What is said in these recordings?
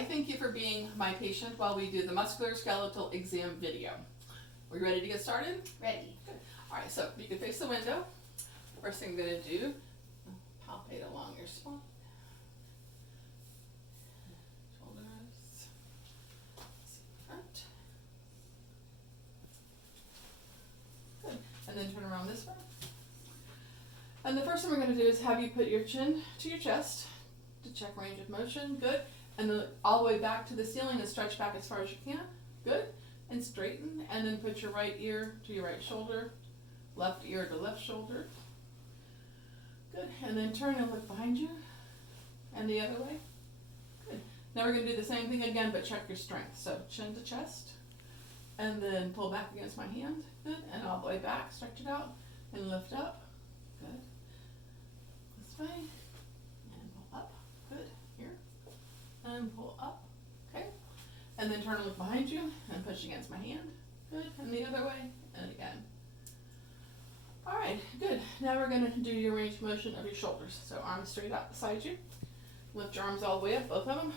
Hi, thank you for being my patient while we do the muscular skeletal exam video. Are you ready to get started? Ready. Good. All right, so you can face the window. First thing I'm going to do, palpate along your spine, shoulders, front. Good. And then turn around this way. And the first thing we're going to do is have you put your chin to your chest to check range of motion. Good. And then all the way back to the ceiling and stretch back as far as you can. Good. And straighten. And then put your right ear to your right shoulder, left ear to left shoulder. Good. And then turn and look behind you. And the other way. Good. Now we're going to do the same thing again, but check your strength. So chin to chest. And then pull back against my hand. Good. And all the way back. Stretch it out. And lift up. Good. This way. And pull up. Good. Here. And pull up. Okay. And then turn and look behind you and push against my hand. Good. And the other way. And again. Alright, good. Now we're going to do your range of motion of your shoulders. So arms straight out beside you. Lift your arms all the way up, both of them.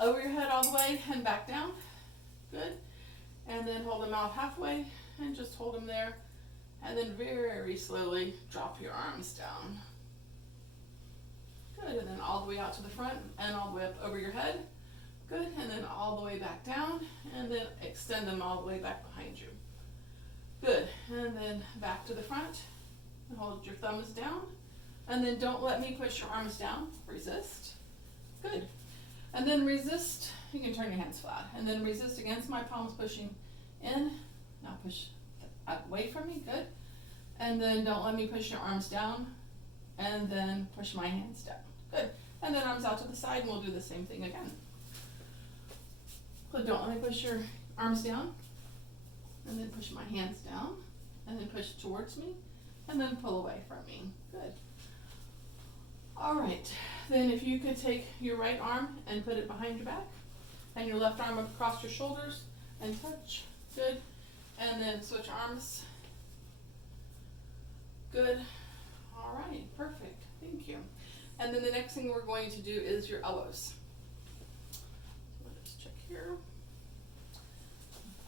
Over your head all the way and back down. Good. And then hold them out halfway and just hold them there. And then very slowly drop your arms down. Good. And then all the way out to the front and all the way up over your head. Good. And then all the way back down. And then extend them all the way back behind you. Good. And then back to the front. And hold your thumbs down. And then don't let me push your arms down. Resist. Good. And then resist. You can turn your hands flat. And then resist against my palms pushing in. Now push away from me. Good. And then don't let me push your arms down. And then push my hands down. Good. And then arms out to the side, and we'll do the same thing again. But don't let me push your arms down. And then push my hands down. And then push towards me. And then pull away from me. Good. All right. Then if you could take your right arm and put it behind your back. And your left arm across your shoulders. And touch. Good. And then switch arms. Good. All right. Perfect. Thank you. And then the next thing we're going to do is your elbows. So let's check here.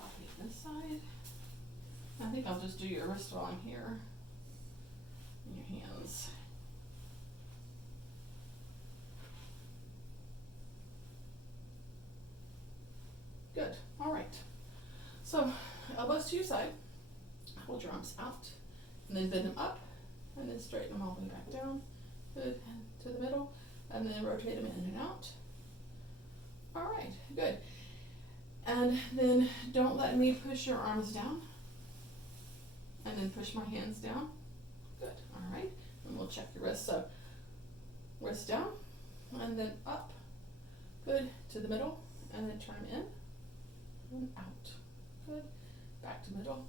Copy this side. I think I'll just do your wrist while I'm here. And your hands. Good. All right. So elbows to your side. Hold your arms out. And then bend them up. And then straighten them all the way back down. Good. And to the middle. And then rotate them in and out. All right. Good. And then don't let me push your arms down. And then push my hands down. Good. All right. And we'll check your wrists. So wrist down. And then up. Good. To the middle. And then turn them in. And out. Good. Back to middle.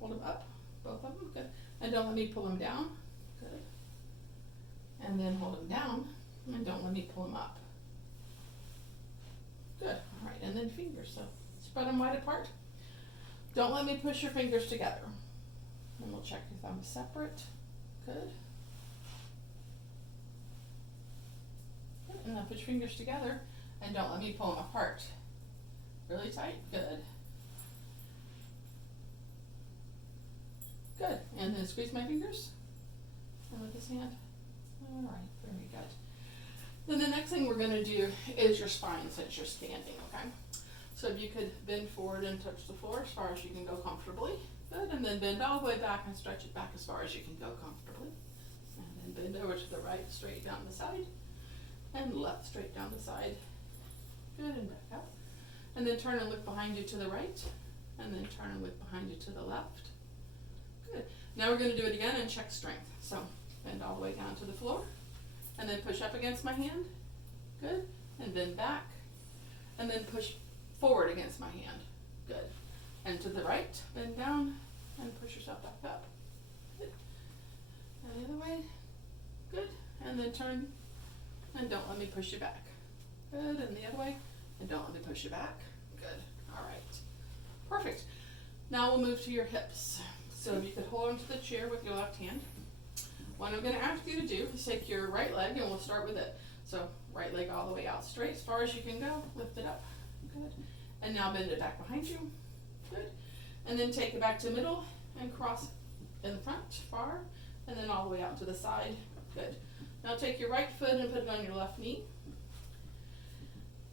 Hold them up. Both of them. Good. And don't let me pull them down. Good. And then hold them down. And don't let me pull them up. Good. All right. And then fingers. So spread them wide apart. Don't let me push your fingers together. And we'll check your thumbs separate. Good. Good. And now put your fingers together. And don't let me pull them apart. Really tight. Good. Good. And then squeeze my fingers. And with this hand. All right. Very good. Then the next thing we're going to do is your spine since you're standing, okay? So if you could bend forward and touch the floor as far as you can go comfortably. Good. And then bend all the way back and stretch it back as far as you can go comfortably. And then bend over to the right, straight down the side. And left, straight down the side. Good. And back up. And then turn and look behind you to the right. And then turn and look behind you to the left. Good. Now we're going to do it again and check strength. So bend all the way down to the floor. And then push up against my hand. Good. And bend back. And then push forward against my hand. Good. And to the right. Bend down. And push yourself back up. Good. And the other way. Good. And then turn. And don't let me push you back. Good. And the other way. And don't let me push you back. Good. All right. Perfect. Now we'll move to your hips. So if you could hold onto the chair with your left hand. What I'm going to ask you to do is take your right leg, and we'll start with it. So right leg all the way out straight as far as you can go. Lift it up. Good. And now bend it back behind you. Good. And then take it back to middle and cross in front, far, and then all the way out to the side. Good. Now take your right foot and put it on your left knee.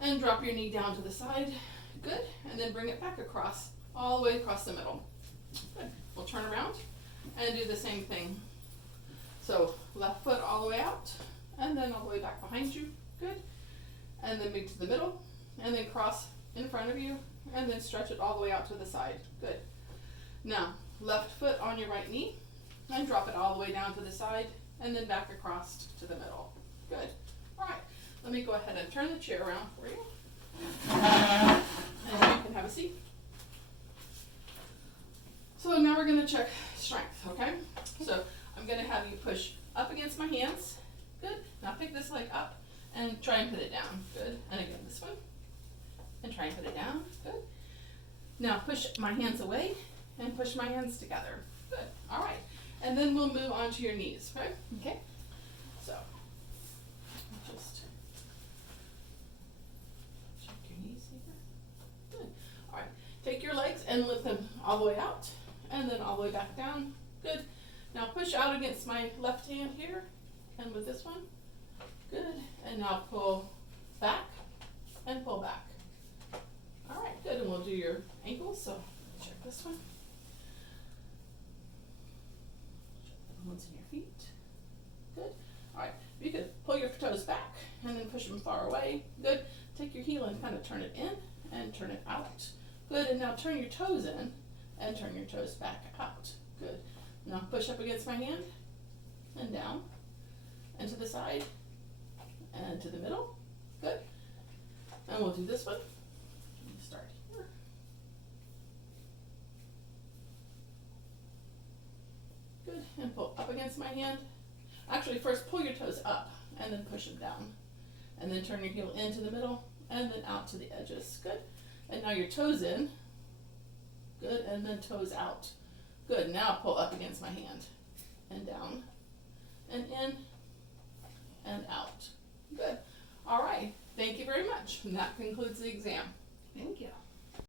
And drop your knee down to the side. Good. And then bring it back across, all the way across the middle. Good. We'll turn around and do the same thing. So left foot all the way out, and then all the way back behind you. Good. And then big to the middle, and then cross in front of you, and then stretch it all the way out to the side. Good. Now, left foot on your right knee, and drop it all the way down to the side, and then back across to the middle. Good. All right. Let me go ahead and turn the chair around for you. And you can have a seat. So now we're going to check strength, okay? So I'm going to have you push up against my hands. Good. Now pick this leg up and try and put it down. Good. And again, this one. And try and put it down. Good. Now push my hands away and push my hands together. Good. All right. And then we'll move on to your knees, right? Okay. So just check your knees here. Good. All right. Take your legs and lift them all the way out and then all the way back down. Good. Now push out against my left hand here and with this one. Good. And now pull back and pull back. All right, good. And we'll do your ankles. So check this one. Check the ones in your feet. Good. All right. You could pull your toes back and then push them far away. Good. Take your heel and kind of turn it in and turn it out. Good. And now turn your toes in and turn your toes back out. Good. Now push up against my hand and down and to the side and to the middle. Good. And we'll do this one. Start here. Good. And pull up against my hand. Actually, first pull your toes up and then push them down. And then turn your heel into the middle and then out to the edges. Good. And now your toes in. Good. And then toes out. Good. Now pull up against my hand and down and in and out. Good. All right. Thank you very much. And that concludes the exam.